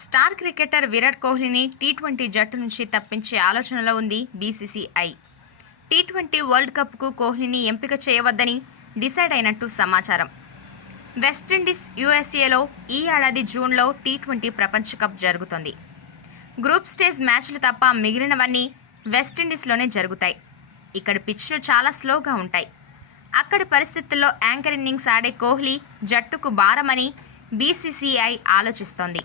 Star cricketer Virat కోహ్లీని T20 జట్టు నుంచి తప్పించే ఆలోచనలో ఉంది బీసీసీఐ. టీ20 వరల్డ్ కప్కు కోహ్లీని ఎంపిక చేయవద్దని డిసైడ్ అయినట్టు సమాచారం. వెస్టిండీస్ యూఎస్ఏలో ఈ ఏడాది జూన్లో టీ20 ప్రపంచ కప్ జరుగుతుంది. గ్రూప్ స్టేజ్ మ్యాచ్లు తప్ప మిగిలినవన్నీ వెస్టిండీస్లోనే జరుగుతాయి. ఇక్కడి పిచ్లు చాలా స్లోగా ఉంటాయి. అక్కడి పరిస్థితుల్లో యాంకర్ ఇన్నింగ్స్ ఆడే కోహ్లీ జట్టుకు భారమని బీసీసీఐ ఆలోచిస్తోంది.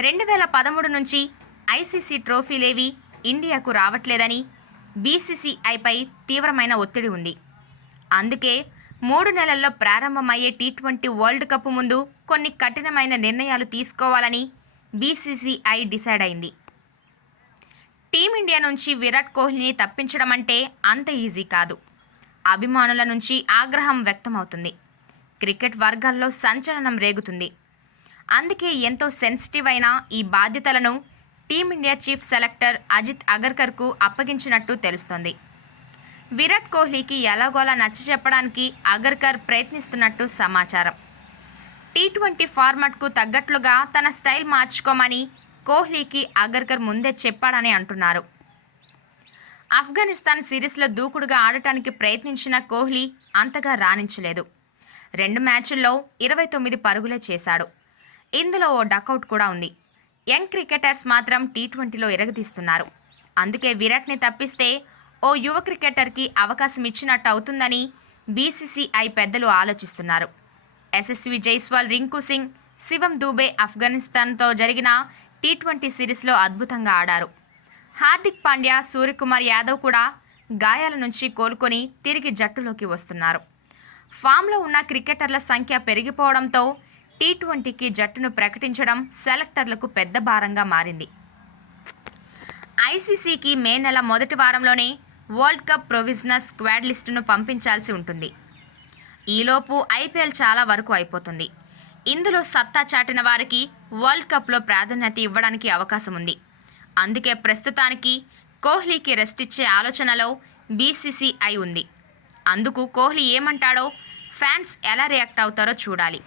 2013 నుంచి ఐసీసీ ట్రోఫీలేవి ఇండియాకు రావట్లేదని బీసీసీఐపై తీవ్రమైన ఒత్తిడి ఉంది. అందుకే 3 నెలల్లో ప్రారంభమయ్యే టీ20 వరల్డ్ కప్ ముందు కొన్ని కఠినమైన నిర్ణయాలు తీసుకోవాలని బీసీసీఐ డిసైడ్ అయింది. టీమిండియా నుంచి విరాట్ కోహ్లీని తప్పించడం అంటే అంత ఈజీ కాదు. అభిమానుల నుంచి ఆగ్రహం వ్యక్తమవుతుంది. క్రికెట్ వర్గాల్లో సంచలనం రేగుతుంది. అందుకే ఎంతో సెన్సిటివ్ అయిన ఈ బాధ్యతలను టీమిండియా చీఫ్ సెలెక్టర్ అజిత్ అగర్కర్కు అప్పగించినట్టు తెలుస్తోంది. విరాట్ కోహ్లీకి ఎలాగోలా నచ్చచెప్పడానికి అగర్కర్ ప్రయత్నిస్తున్నట్టు సమాచారం. టీ20 ఫార్మాట్కు తగ్గట్లుగా తన స్టైల్ మార్చుకోమని కోహ్లీకి అగర్కర్ ముందే చెప్పాడని అంటున్నారు. ఆఫ్ఘనిస్తాన్ సిరీస్లో దూకుడుగా ఆడటానికి ప్రయత్నించిన కోహ్లీ అంతగా రాణించలేదు. 2 మ్యాచ్ల్లో 29 పరుగులే చేశాడు. ఇందులో ఓ డకౌట్ కూడా ఉంది. యంగ్ క్రికెటర్స్ మాత్రం టీ20లో ఇరగదీస్తున్నారు. అందుకే విరాట్ని తప్పిస్తే ఓ యువ క్రికెటర్కి అవకాశం ఇచ్చినట్టు అవుతుందని బీసీసీఐ పెద్దలు ఆలోచిస్తున్నారు. యశస్వి జైస్వాల్, రింకు సింగ్, శివం దూబే ఆఫ్ఘనిస్తాన్తో జరిగిన టీ20 సిరీస్లో అద్భుతంగా ఆడారు. హార్దిక్ పాండ్యా, సూర్యకుమార్ యాదవ్ కూడా గాయాల నుంచి కోలుకొని తిరిగి జట్టులోకి వస్తున్నారు. ఫామ్లో ఉన్న క్రికెటర్ల సంఖ్య పెరిగిపోవడంతో టీ20కి జట్టును ప్రకటించడం సెలెక్టర్లకు పెద్ద భారంగా మారింది. ఐసీసీకి మే నెల మొదటి వారంలోనే వరల్డ్ కప్ ప్రొవిజనల్ స్క్వాడ్ లిస్టును పంపించాల్సి ఉంటుంది. ఈలోపు ఐపీఎల్ చాలా వరకు అయిపోతుంది. ఇందులో సత్తా చాటిన వారికి వరల్డ్ కప్లో ప్రాధాన్యత ఇవ్వడానికి అవకాశం ఉంది. అందుకే ప్రస్తుతానికి కోహ్లీకి రెస్ట్ ఇచ్చే ఆలోచనలో బీసీసీఐ ఉంది. అందుకు కోహ్లీ ఏమంటాడో, ఫ్యాన్స్ ఎలా రియాక్ట్ అవుతారో చూడాలి.